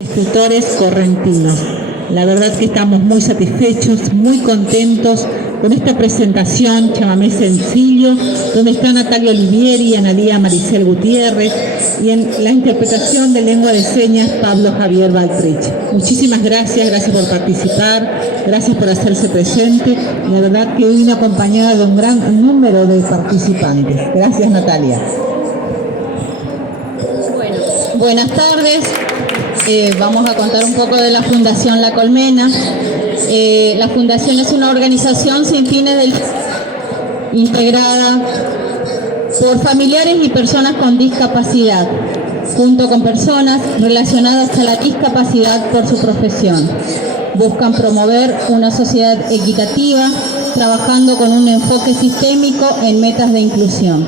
Escritores correntinos. La verdad que estamos muy satisfechos, muy contentos con esta presentación Chamamé Sencillo, donde está Natalia Olivieri, Analía Maricel Gutiérrez y en la interpretación de lengua de señas Pablo Javier Baltrich. Muchísimas gracias por participar, gracias por hacerse presente. La verdad que hoy vino acompañada de un gran número de participantes. Gracias, Natalia. Bueno, buenas tardes. Vamos a contar un poco de la Fundación La Colmena. La Fundación es una organización sin fines de lucro, integrada por familiares y personas con discapacidad, junto con personas relacionadas a la discapacidad por su profesión. Buscan promover una sociedad equitativa, trabajando con un enfoque sistémico en metas de inclusión.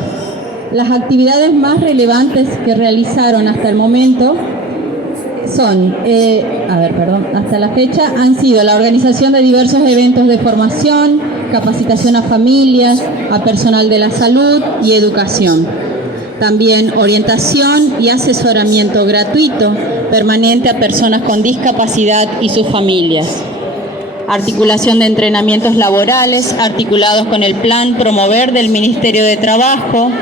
Las actividades más relevantes que realizaron hasta el momento son, hasta la fecha han sido la organización de diversos eventos de formación, capacitación a familias, a personal de la salud y educación. También orientación y asesoramiento gratuito permanente a personas con discapacidad y sus familias. Articulación de entrenamientos laborales articulados con el plan Promover del Ministerio de Trabajo,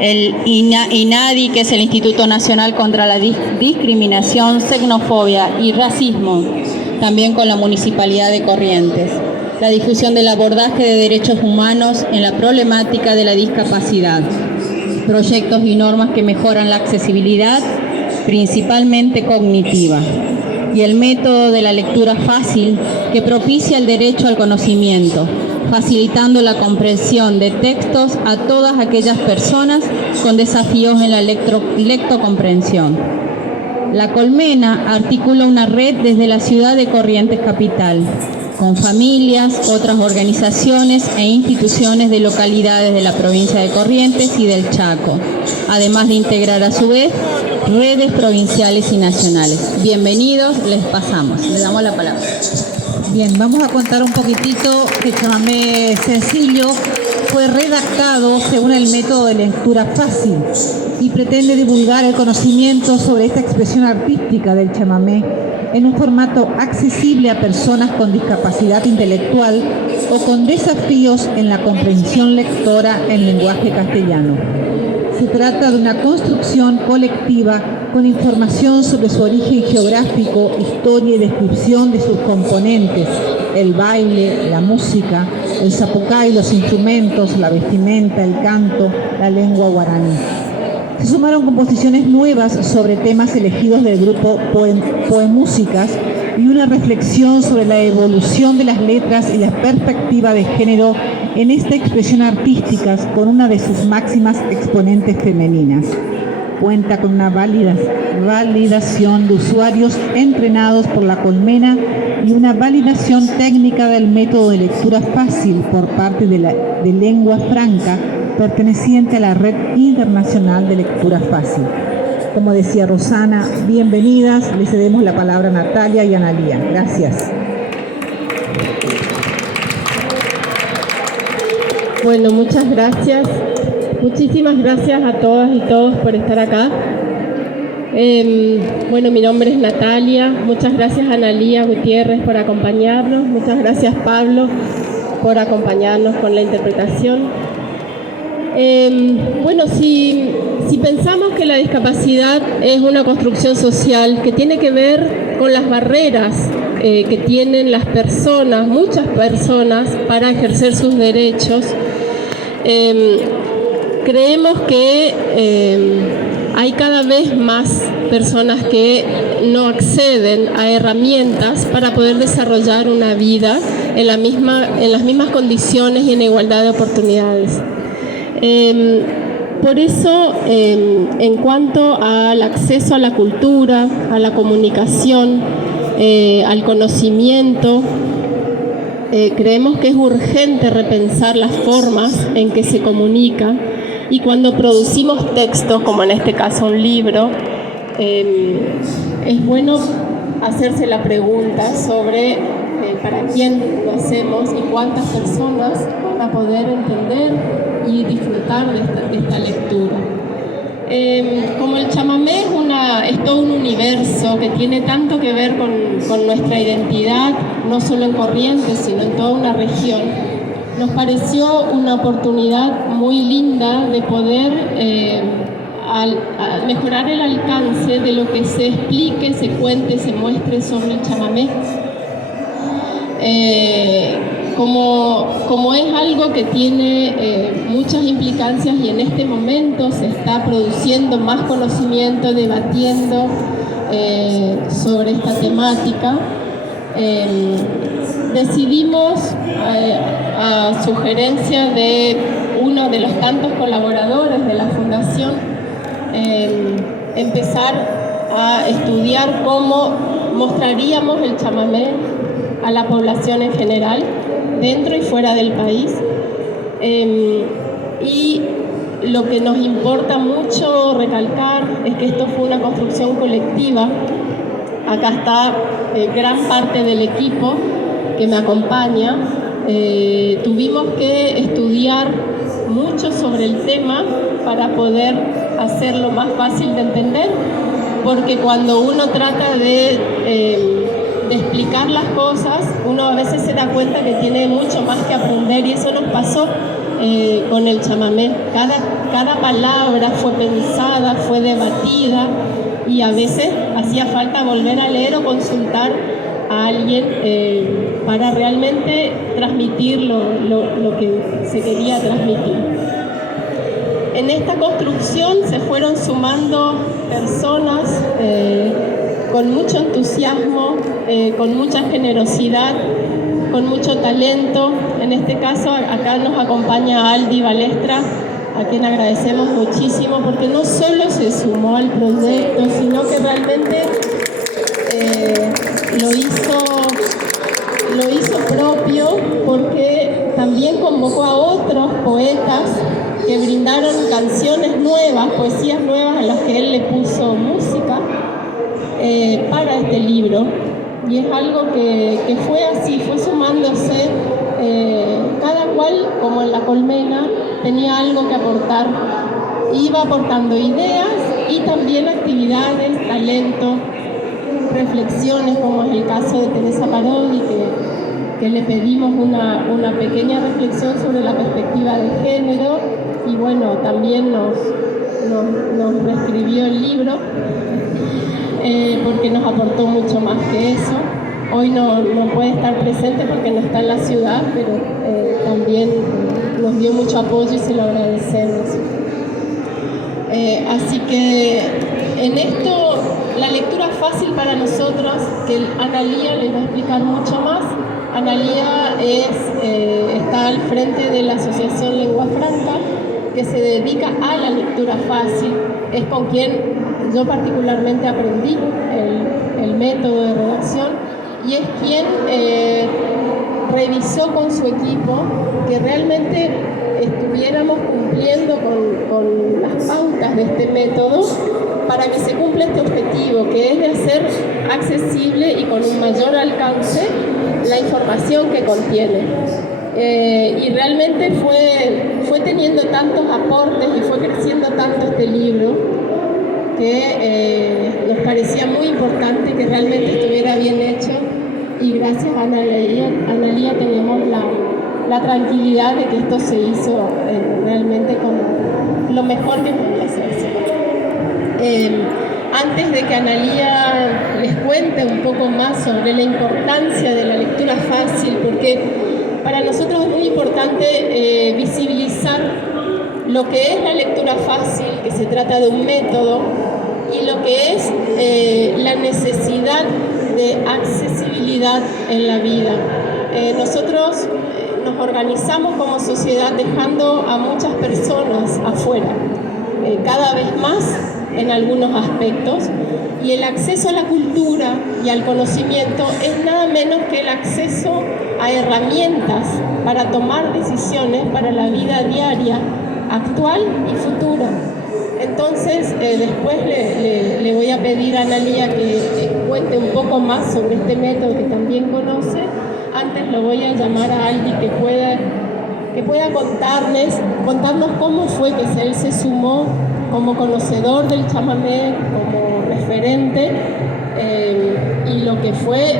el INADI, que es el Instituto Nacional contra la Discriminación, Xenofobia y Racismo, también con la Municipalidad de Corrientes. La difusión del abordaje de derechos humanos en la problemática de la discapacidad. Proyectos y normas que mejoran la accesibilidad, principalmente cognitiva. Y el método de la lectura fácil, que propicia el derecho al conocimiento, facilitando la comprensión de textos a todas aquellas personas con desafíos en la lectocomprensión. La Colmena articula una red desde la ciudad de Corrientes capital, con familias, otras organizaciones e instituciones de localidades de la provincia de Corrientes y del Chaco, además de integrar a su vez redes provinciales y nacionales. Bienvenidos, les damos la palabra. Bien, vamos a contar un poquitito que Chamamé Sencillo fue redactado según el método de lectura fácil y pretende divulgar el conocimiento sobre esta expresión artística del chamamé en un formato accesible a personas con discapacidad intelectual o con desafíos en la comprensión lectora en lenguaje castellano. Se trata de una construcción colectiva con información sobre su origen geográfico, historia y descripción de sus componentes, el baile, la música, el zapucay, los instrumentos, la vestimenta, el canto, la lengua guaraní. Se sumaron composiciones nuevas sobre temas elegidos del grupo Poemúsicas y una reflexión sobre la evolución de las letras y la perspectiva de género en esta expresión artística con una de sus máximas exponentes femeninas. Cuenta con una validación de usuarios entrenados por La Colmena y una validación técnica del método de lectura fácil por parte de Lengua Franca, perteneciente a la Red Internacional de Lectura Fácil. Como decía Rosana, bienvenidas, le cedemos la palabra a Natalia y Analía. Gracias. Bueno, muchas gracias. Muchísimas gracias a todas y todos por estar acá. Mi nombre es Natalia. Muchas gracias a Analía Gutiérrez por acompañarnos. Muchas gracias, Pablo, por acompañarnos con la interpretación. Si pensamos que la discapacidad es una construcción social que tiene que ver con las barreras que tienen las personas, muchas personas, para ejercer sus derechos, creemos que hay cada vez más personas que no acceden a herramientas para poder desarrollar una vida en las mismas condiciones y en igualdad de oportunidades. Por eso, en cuanto al acceso a la cultura, a la comunicación, al conocimiento, creemos que es urgente repensar las formas en que se comunica, y cuando producimos textos, como en este caso un libro, es bueno hacerse la pregunta sobre para quién lo hacemos y cuántas personas van a poder entender y disfrutar de esta lectura. Como el chamamé es todo un universo que tiene tanto que ver con nuestra identidad, no solo en Corrientes, sino en toda una región, nos pareció una oportunidad muy linda de poder mejorar el alcance de lo que se explique, se cuente, se muestre sobre el chamamé. Como es algo que tiene muchas implicancias y en este momento se está produciendo más conocimiento, debatiendo sobre esta temática, decidimos, a sugerencia de uno de los tantos colaboradores de la Fundación, empezar a estudiar cómo mostraríamos el chamamé a la población en general, dentro y fuera del país. Y lo que nos importa mucho recalcar es que esto fue una construcción colectiva. Acá está gran parte del equipo que me acompaña. Tuvimos que estudiar mucho sobre el tema para poder hacerlo más fácil de entender, porque cuando uno trata de explicar las cosas, uno a veces se da cuenta que tiene mucho más que aprender, y eso nos pasó con el chamamé. Cada palabra fue pensada, fue debatida, y a veces hacía falta volver a leer o consultar a alguien para realmente transmitir lo que se quería transmitir. En esta construcción se fueron sumando personas con mucho entusiasmo, con mucha generosidad, con mucho talento. En este caso, acá nos acompaña Aldi Balestra, a quien agradecemos muchísimo, porque no solo se sumó al proyecto, sino que realmente lo hizo propio, porque también convocó a otros poetas que brindaron canciones nuevas, poesías nuevas a las que él le puso música para este libro. Y es algo que fue así, fue sumándose, cada cual, como en La Colmena, tenía algo que aportar. Iba aportando ideas y también actividades, talento, reflexiones, como es el caso de Teresa Parodi, que le pedimos una pequeña reflexión sobre la perspectiva de género, y bueno, también nos reescribió el libro, porque nos aportó mucho más que eso. Hoy no puede estar presente porque no está en la ciudad, pero también nos dio mucho apoyo y se lo agradecemos. Así que en esto, la lectura fácil para nosotros, que Analía les va a explicar mucho más. Analía está al frente de la Asociación Lengua Franca, que se dedica a la lectura fácil. Es con quien yo particularmente aprendí el método de redacción, y es quien revisó con su equipo que realmente estuviéramos cumpliendo con las pautas de este método para que se cumpla este objetivo, que es de hacer accesible y con un mayor alcance la información que contiene. Y realmente fue teniendo tantos aportes y fue creciendo tanto este libro que nos parecía muy importante que realmente estuviera bien hecho, y gracias a Analía tenemos la tranquilidad de que esto se hizo realmente con lo mejor que podía hacerse. Antes de que Analía les cuente un poco más sobre la importancia de la lectura fácil, porque para nosotros es muy importante visibilizar lo que es la lectura fácil, que se trata de un método, y lo que es la necesidad de accesibilidad en la vida. Nosotros nos organizamos como sociedad dejando a muchas personas afuera, cada vez más en algunos aspectos, y el acceso a la cultura y al conocimiento es nada menos que el acceso a herramientas para tomar decisiones para la vida diaria, actual y futura. Entonces, después le voy a pedir a Analía que cuente un poco más sobre este método que también conoce. Antes lo voy a llamar a Aldi que pueda contarnos cómo fue que él se sumó como conocedor del chamamé, como referente, y lo que fue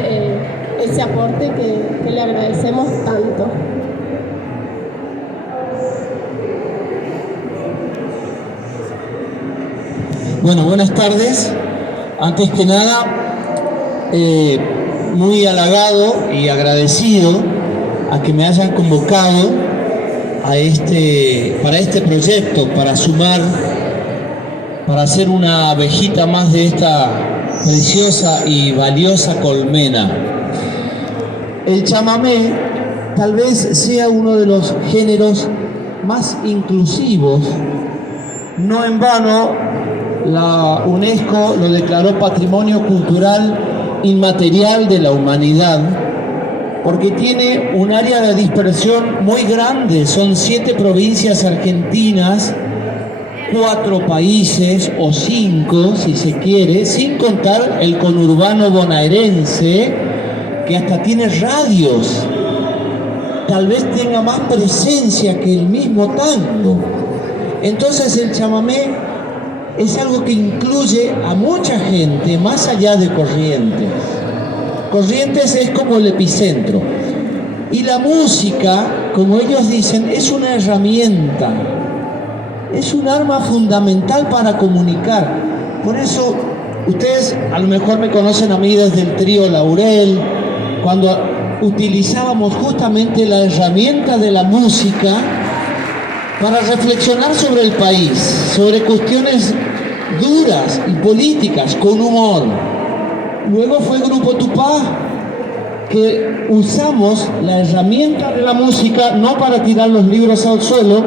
ese aporte que le agradecemos tanto. Bueno, buenas tardes. Antes que nada, muy halagado y agradecido a que me hayan convocado para este proyecto, para sumar, para hacer una abejita más de esta preciosa y valiosa colmena. El chamamé tal vez sea uno de los géneros más inclusivos. No en vano, la UNESCO lo declaró Patrimonio Cultural Inmaterial de la Humanidad, porque tiene un área de dispersión muy grande. Son 7 provincias argentinas, 4 países o 5 si se quiere, sin contar el conurbano bonaerense, que hasta tiene radios. Tal vez tenga más presencia que el mismo tango. Entonces el chamamé es algo que incluye a mucha gente más allá de Corrientes. Corrientes es como el epicentro. Y la música, como ellos dicen, es una herramienta. Es un arma fundamental para comunicar. Por eso, ustedes a lo mejor me conocen a mí desde el trío Laurel, cuando utilizábamos justamente la herramienta de la música para reflexionar sobre el país, sobre cuestiones duras y políticas, con humor. Luego fue Grupo Tupá, que usamos la herramienta de la música no para tirar los libros al suelo,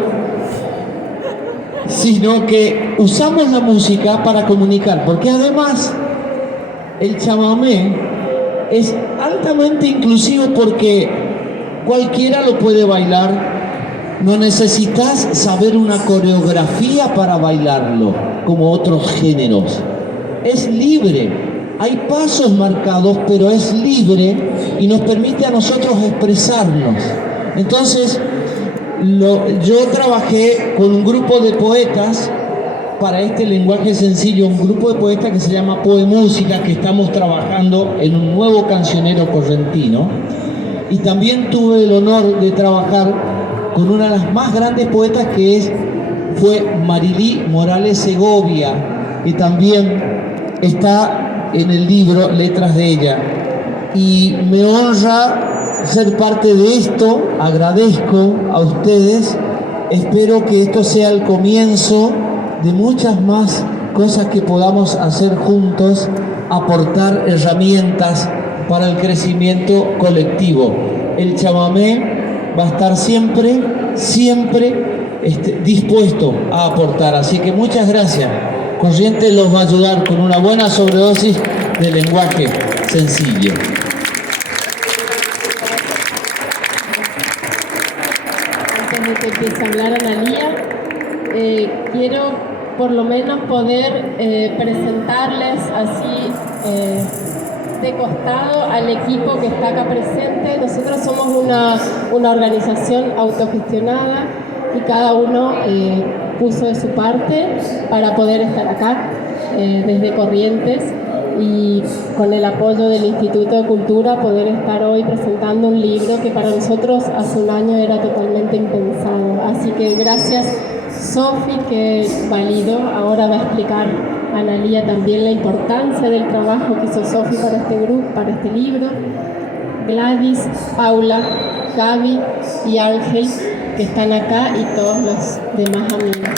sino que usamos la música para comunicar, porque además el chamamé es altamente inclusivo porque cualquiera lo puede bailar. No necesitas saber una coreografía para bailarlo, como otros géneros. Es libre, hay pasos marcados, pero es libre y nos permite a nosotros expresarnos. Entonces, yo trabajé con un grupo de poetas para este lenguaje sencillo, un grupo de poetas que se llama Poemúsica, que estamos trabajando en un nuevo cancionero correntino. Y también tuve el honor de trabajar con una de las más grandes poetas fue Marilí Morales Segovia, que también está en el libro Letras de ella. Y me honra ser parte de esto, agradezco a ustedes, espero que esto sea el comienzo de muchas más cosas que podamos hacer juntos, aportar herramientas para el crecimiento colectivo. El chamamé va a estar siempre dispuesto a aportar. Así que muchas gracias. Corrientes los va a ayudar con una buena sobredosis de lenguaje sencillo. Antes de que empiece a hablar Analía, quiero por lo menos poder presentarles así de costado al equipo que está acá presente. Nosotros somos una organización autogestionada y cada uno puso de su parte para poder estar acá desde Corrientes, y con el apoyo del Instituto de Cultura poder estar hoy presentando un libro que para nosotros hace un año era totalmente impensado. Así que gracias Sofi, que validó. Ahora va a explicar Analía también la importancia del trabajo que hizo Sofi para este grupo, para este libro. Gladys, Paula, Gaby y Ángel, que están acá, y todos los demás amigos.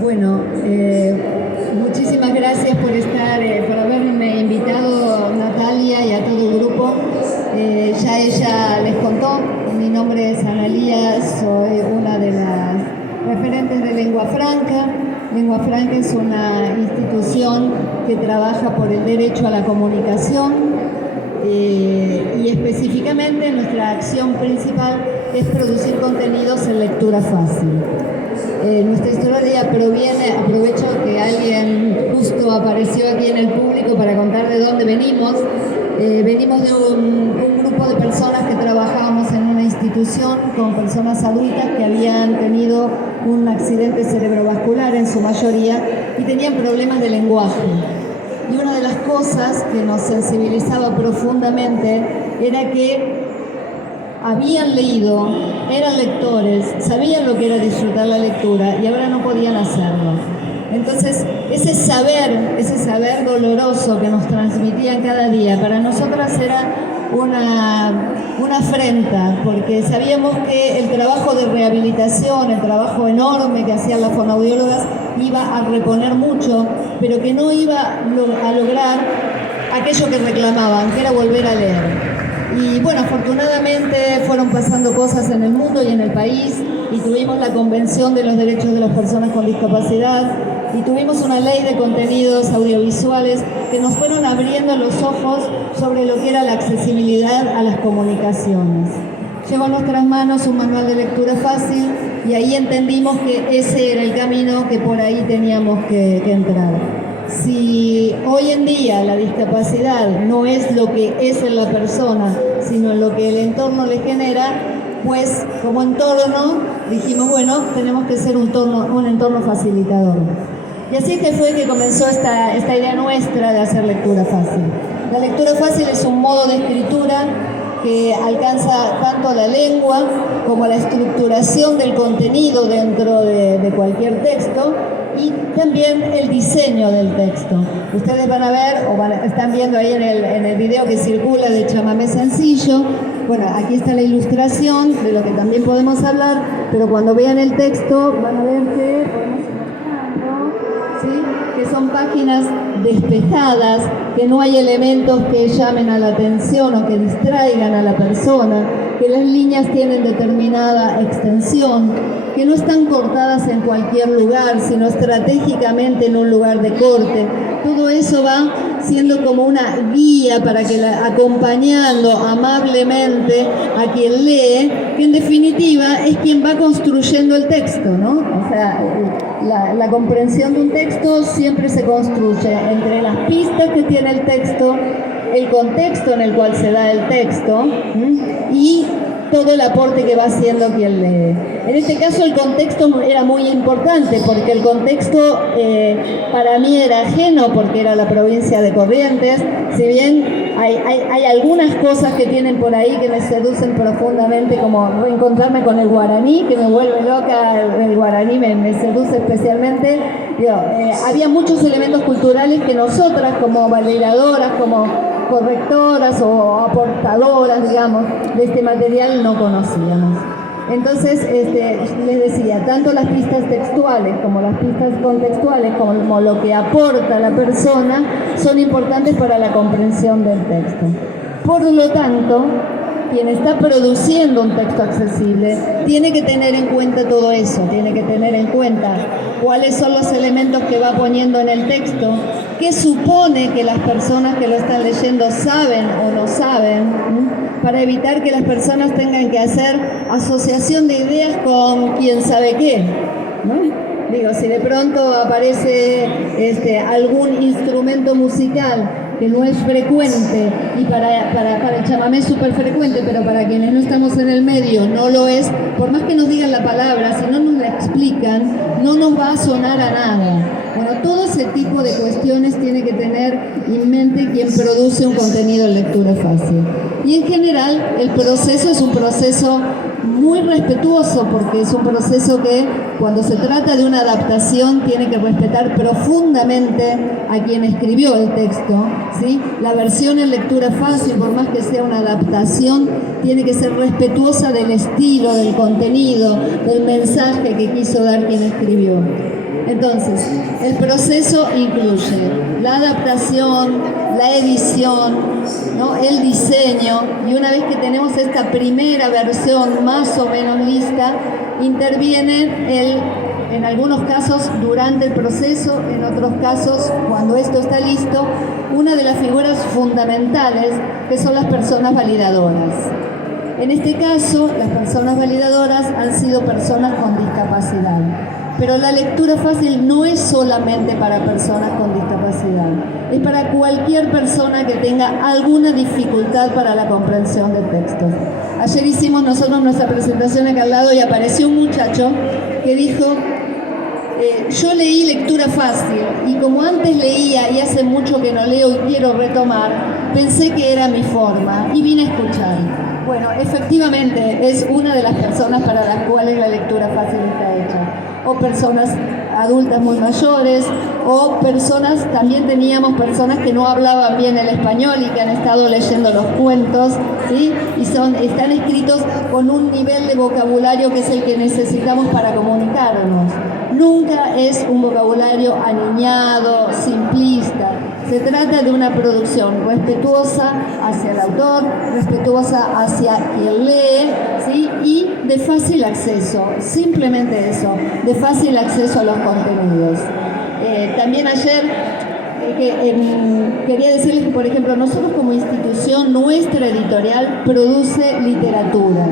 Bueno, muchísimas gracias por haberme invitado, Natalia, y a todo el grupo. Ya ella les contó, mi nombre es Analía, soy una de las referentes de Lengua Franca. Lengua Franca es una institución que trabaja por el derecho a la comunicación, y específicamente nuestra acción principal es producir contenidos en lectura fácil. Nuestra historia proviene, aprovecho que alguien justo apareció aquí en el público para contar de dónde venimos. Venimos de un grupo de personas que trabajábamos en una institución con personas adultas que habían tenido un accidente cerebrovascular en su mayoría y tenían problemas de lenguaje. Y una de las cosas que nos sensibilizaba profundamente era que habían leído, eran lectores, sabían lo que era disfrutar la lectura y ahora no podían hacerlo. Entonces, ese saber doloroso que nos transmitían cada día, para nosotras era una afrenta, porque sabíamos que el trabajo de rehabilitación, el trabajo enorme que hacían las fonoaudiólogas, iba a reponer mucho, pero que no iba a lograr aquello que reclamaban, que era volver a leer. Y bueno, afortunadamente fueron pasando cosas en el mundo y en el país, y tuvimos la Convención de los Derechos de las Personas con Discapacidad, y tuvimos una ley de contenidos audiovisuales que nos fueron abriendo los ojos sobre lo que era la accesibilidad a las comunicaciones. Llegó a nuestras manos un manual de lectura fácil y ahí entendimos que ese era el camino, que por ahí teníamos que entrar. Si hoy en día la discapacidad no es lo que es en la persona, sino lo que el entorno le genera, pues como entorno dijimos, bueno, tenemos que ser un entorno facilitador. Y así que fue que comenzó esta idea nuestra de hacer lectura fácil. La lectura fácil es un modo de escritura que alcanza tanto la lengua como la estructuración del contenido dentro de cualquier texto y también el diseño del texto. Ustedes van a ver, están viendo ahí en el video que circula de Chamamé Sencillo. Bueno, aquí está la ilustración de lo que también podemos hablar, pero cuando vean el texto van a ver que que son páginas despejadas, que no hay elementos que llamen a la atención o que distraigan a la persona, que las líneas tienen determinada extensión, que no están cortadas en cualquier lugar, sino estratégicamente en un lugar de corte. Todo eso va siendo como una guía para que acompañando amablemente a quien lee, que en definitiva es quien va construyendo el texto, ¿no? O sea, la comprensión de un texto siempre se construye entre las pistas que tiene el texto, el contexto en el cual se da el texto y todo el aporte que va haciendo quien lee. En este caso el contexto era muy importante porque el contexto para mí era ajeno porque era la provincia de Corrientes, si bien hay algunas cosas que tienen por ahí que me seducen profundamente, como reencontrarme con el guaraní, que me vuelve loca, el guaraní me seduce especialmente. Había muchos elementos culturales que nosotras como validadoras, como correctoras o aportadoras, digamos, de este material no conocíamos. Entonces, les decía, tanto las pistas textuales como las pistas contextuales, como lo que aporta la persona, son importantes para la comprensión del texto. Por lo tanto, quien está produciendo un texto accesible tiene que tener en cuenta todo eso, tiene que tener en cuenta cuáles son los elementos que va poniendo en el texto, qué supone que las personas que lo están leyendo saben o no saben, para evitar que las personas tengan que hacer asociación de ideas con quién sabe qué, ¿no? Digo, si de pronto aparece algún instrumento musical que no es frecuente y para el chamamé es súper frecuente, pero para quienes no estamos en el medio no lo es, por más que nos digan la palabra, si no nos la explican, no nos va a sonar a nada. Bueno, todo ese tipo de cuestiones tiene que tener en mente quien produce un contenido en lectura fácil. Y en general el proceso es un proceso muy respetuoso porque es un proceso que cuando se trata de una adaptación tiene que respetar profundamente a quien escribió el texto, ¿sí? La versión en lectura fácil, por más que sea una adaptación, tiene que ser respetuosa del estilo, del contenido, del mensaje que quiso dar quien escribió. Entonces, el proceso incluye la adaptación, la edición, ¿no? El diseño, y una vez que tenemos esta primera versión más o menos lista, interviene en algunos casos durante el proceso, en otros casos cuando esto está listo, una de las figuras fundamentales que son las personas validadoras. En este caso, las personas validadoras han sido personas con discapacidad. pero la lectura fácil no es solamente para personas con discapacidad, es para cualquier persona que tenga alguna dificultad para la comprensión de textos. Ayer hicimos nosotros nuestra presentación acá al lado y apareció un muchacho que dijo: yo leí lectura fácil y como antes leía y hace mucho que no leo y quiero retomar, pensé que era mi forma y vine a escuchar. Bueno, efectivamente es una de las personas para las cuales la lectura fácil está hecha. O personas adultas muy mayores, o personas, también teníamos personas que no hablaban bien el español y que han estado leyendo los cuentos, ¿sí? Y están escritos con un nivel de vocabulario que es el que necesitamos para comunicarnos. Nunca es un vocabulario aniñado, simplista. Se trata de una producción respetuosa hacia el autor, respetuosa hacia quien lee, ¿sí? Y de fácil acceso, simplemente eso, de fácil acceso a los contenidos. También ayer quería decirles que, por ejemplo, nosotros como institución, nuestra editorial produce literatura.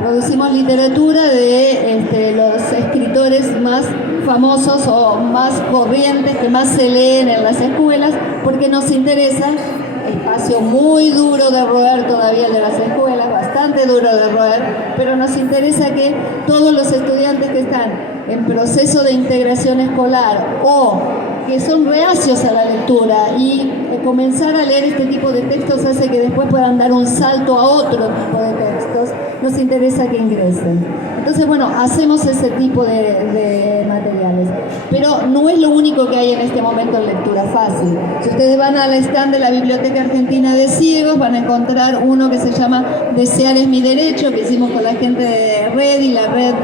Producimos literatura de los escritores más famosos o más corrientes que más se leen en las escuelas, porque nos interesa, espacio muy duro de roer todavía de las escuelas, bastante duro de roer, pero nos interesa que todos los estudiantes que están en proceso de integración escolar o que son reacios a la lectura y comenzar a leer este tipo de textos hace que después puedan dar un salto a otro tipo de textos, nos interesa que ingresen. Entonces, bueno, hacemos ese tipo de materiales. Pero no es lo único que hay en este momento en lectura fácil. Si ustedes van al stand de la Biblioteca Argentina de Ciegos, van a encontrar uno que se llama Desear es mi derecho, que hicimos con la gente de Red y la Red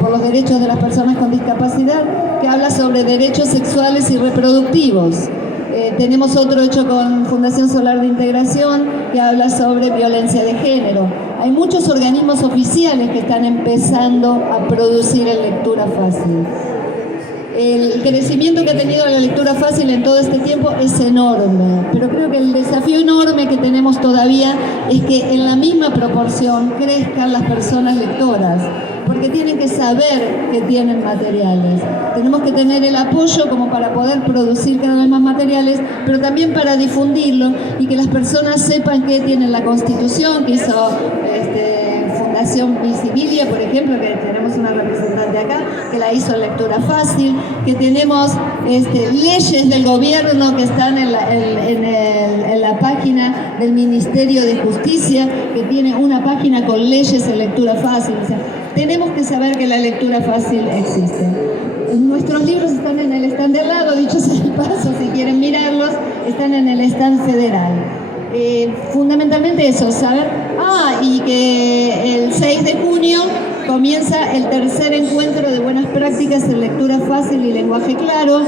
por los derechos de las personas con discapacidad, que habla sobre derechos sexuales y reproductivos. Tenemos otro hecho con Fundación Solar de Integración que habla sobre violencia de género. Hay muchos organismos oficiales que están empezando a producir en lectura fácil. El crecimiento que ha tenido la lectura fácil en todo este tiempo es enorme, pero creo que el desafío enorme que tenemos todavía es que en la misma proporción crezcan las personas lectoras, porque tienen que saber que tienen materiales. Tenemos que tener el apoyo como para poder producir cada vez más materiales, pero también para difundirlo y que las personas sepan que tienen la Constitución, que hizo Fundación Visibilia, por ejemplo, que tenemos una representante acá, que la hizo en lectura fácil, que tenemos leyes del gobierno que están en la página del Ministerio de Justicia, que tiene una página con leyes en lectura fácil. O sea, tenemos que saber que la lectura fácil existe. Nuestros libros están en el stand de al lado, dicho sea de paso, si quieren mirarlos, están en el stand federal. Fundamentalmente eso, saber, y que el 6 de junio comienza el tercer encuentro de buenas prácticas en lectura fácil y lenguaje claro.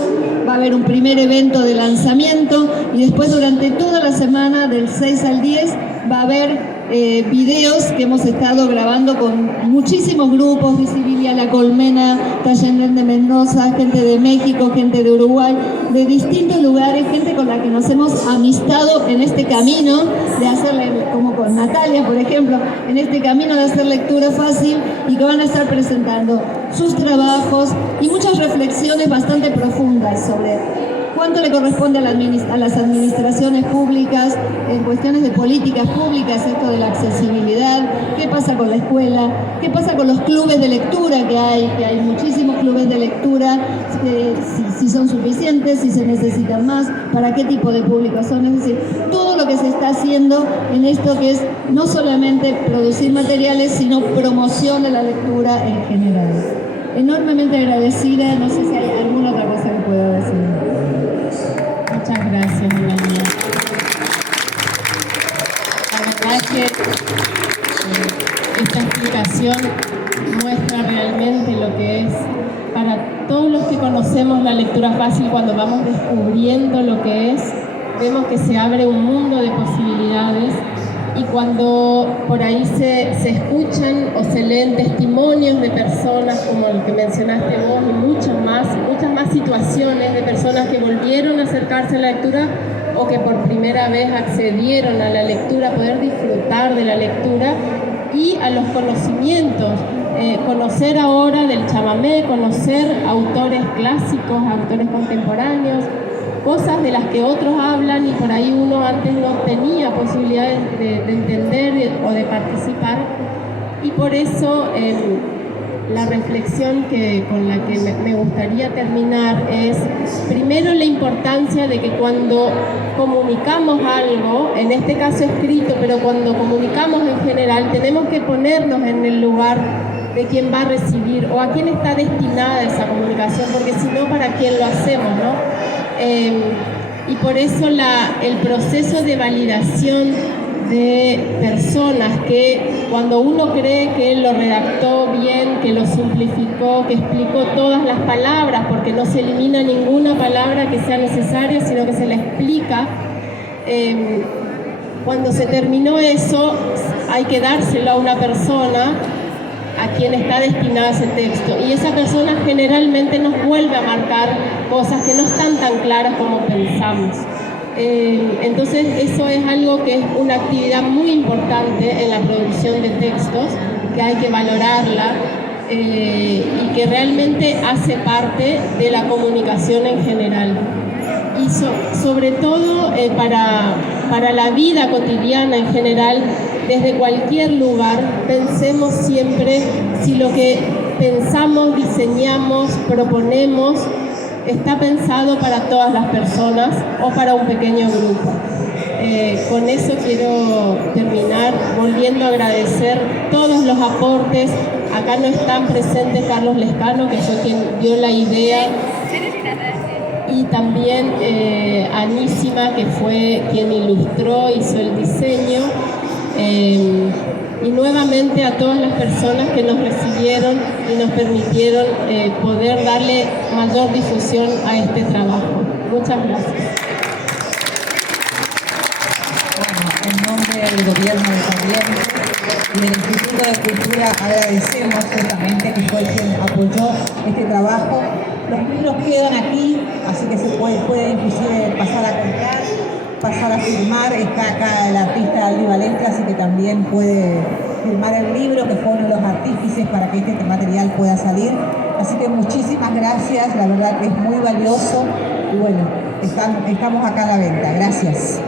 Va a haber un primer evento de lanzamiento y después durante toda la semana del 6 al 10 va a haber videos que hemos estado grabando con muchísimos grupos, Visibilia, La Colmena, Tallendén de Mendoza, gente de México, gente de Uruguay, de distintos lugares, gente con la que nos hemos amistado en este camino de hacerle, como con Natalia, por ejemplo, en este camino de hacer lectura fácil, y que van a estar presentando sus trabajos y muchas reflexiones bastante profundas sobre cuánto le corresponde a las administraciones públicas en cuestiones de políticas públicas, esto de la accesibilidad, qué pasa con la escuela, qué pasa con los clubes de lectura que hay muchísimos clubes de lectura, si son suficientes, si se necesitan más, para qué tipo de público son, es decir, todo lo que se está haciendo en esto que es no solamente producir materiales, sino promoción de la lectura en general. Enormemente agradecida, no sé si hay alguna otra cosa que pueda decir. Muchas gracias, Melania. La verdad que esta explicación muestra realmente lo que es para todos los que conocemos la lectura fácil. Cuando vamos descubriendo lo que es, vemos que se abre un mundo de posibilidades, y cuando por ahí se escuchan o se leen testimonios de personas como el que mencionaste vos y muchas más situaciones de personas que volvieron a acercarse a la lectura o que por primera vez accedieron a la lectura, poder disfrutar de la lectura y a los conocimientos conocer ahora del chamamé, conocer autores clásicos, autores contemporáneos, cosas de las que otros hablan y por ahí uno antes no tenía posibilidades de entender o de participar. Y por eso la reflexión con la que me gustaría terminar es, primero, la importancia de que cuando comunicamos algo, en este caso escrito, pero cuando comunicamos en general, tenemos que ponernos en el lugar de quién va a recibir o a quién está destinada esa comunicación, porque si no, ¿para quién lo hacemos, no? Y por eso el proceso de validación de personas que cuando uno cree que lo redactó bien, que lo simplificó, que explicó todas las palabras, porque no se elimina ninguna palabra que sea necesaria, sino que se la explica, cuando se terminó eso, hay que dárselo a una persona a quien está destinado ese texto, y esa persona generalmente nos vuelve a marcar cosas que no están tan claras como pensamos. Entonces eso es algo que es una actividad muy importante en la producción de textos, que hay que valorarla y que realmente hace parte de la comunicación en general. Y sobre todo para la vida cotidiana en general, desde cualquier lugar, pensemos siempre si lo que pensamos, diseñamos, proponemos, está pensado para todas las personas o para un pequeño grupo. Con eso quiero terminar volviendo a agradecer todos los aportes. Acá no están presentes Carlos Lescano, que fue quien dio la idea, y también Anísima, que fue quien ilustró, hizo el diseño. Y nuevamente a todas las personas que nos recibieron y nos permitieron poder darle mayor difusión a este trabajo. Muchas gracias. Bueno, en nombre del Gobierno de Corrientes y del Instituto de Cultura agradecemos justamente que fue quien apoyó este trabajo. Los libros quedan aquí, así que se puede inclusive pasar a comprar, pasar a firmar. Está acá el artista Aldi Valente, así que también puede firmar el libro, que fue uno de los artífices para que este material pueda salir. Así que muchísimas gracias, la verdad que es muy valioso y bueno, estamos acá a la venta. Gracias.